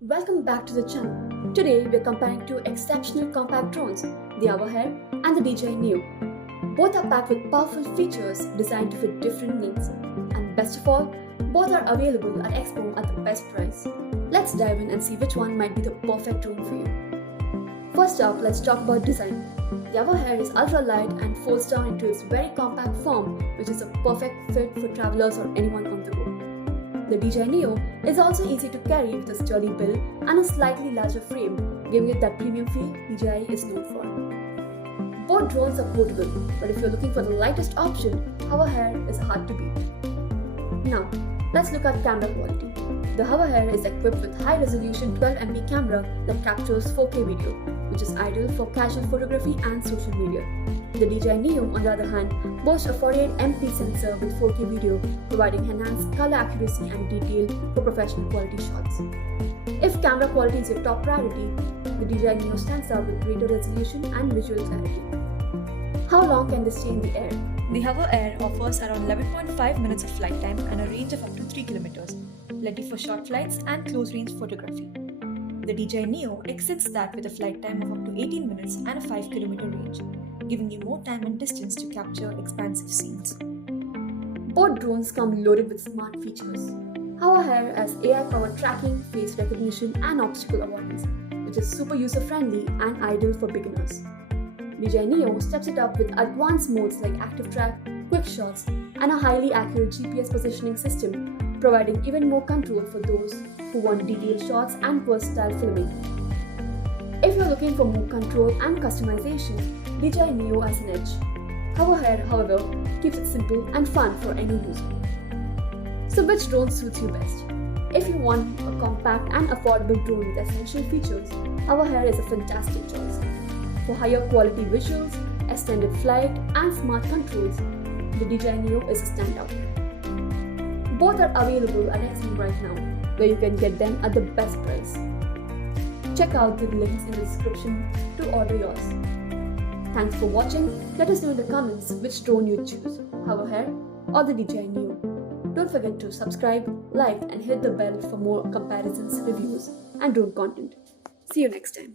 Welcome back to the channel. Today we are comparing two exceptional compact drones, the Hoverhair and the DJI Neo. Both are packed with powerful features designed to fit different needs. And best of all, both are available at Xboom at the best price. Let's dive in and see which one might be the perfect drone for you. First up, let's talk about design. The Hoverhair is ultra light and folds down into its very compact form, which is a perfect fit for travelers or anyone on the go. The DJI Neo is also easy to carry with a sturdy build and a slightly larger frame, giving it that premium feel DJI is known for. Both drones are portable, but if you're looking for the lightest option, Hoverhair is hard to beat. Now, let's look at camera quality. The Hoverhair is equipped with high-resolution 12MP camera that captures 4K video, which is ideal for casual photography and social media. The DJI Neo, on the other hand, boasts a 48MP sensor with 4K video, providing enhanced color accuracy and detail for professional quality shots. If camera quality is your top priority, the DJI Neo stands out with greater resolution and visual clarity. How long can this stay in the air? The Hoverhair offers around 11.5 minutes of flight time and a range of up to 3 kilometers, plenty for short flights and close-range photography. The DJI Neo exceeds that with a flight time of up to 18 minutes and a 5-kilometer range, giving you more time and distance to capture expansive scenes. Both drones come loaded with smart features. Hoverhair has AI-powered tracking, face recognition, and obstacle avoidance, which is super user-friendly and ideal for beginners. DJI Neo steps it up with advanced modes like Active Track, Quick Shots, and a highly accurate GPS positioning system, providing even more control for those who want detailed shots and versatile filming. If you're looking for more control and customization, DJI Neo has an edge. Hoverhair, however, keeps it simple and fun for any user. So which drone suits you best? If you want a compact and affordable drone with essential features, Hoverhair is a fantastic choice. For higher quality visuals, extended flight, and smart controls, the DJI Neo is a standout. Both are available at Xboom right now, where you can get them at the best price. Check out the links in the description to order yours. Thanks for watching. Let us know in the comments which drone you choose, Hoverhair or the DJI Neo. Don't forget to subscribe, like, and hit the bell for more comparisons, reviews, and drone content. See you next time.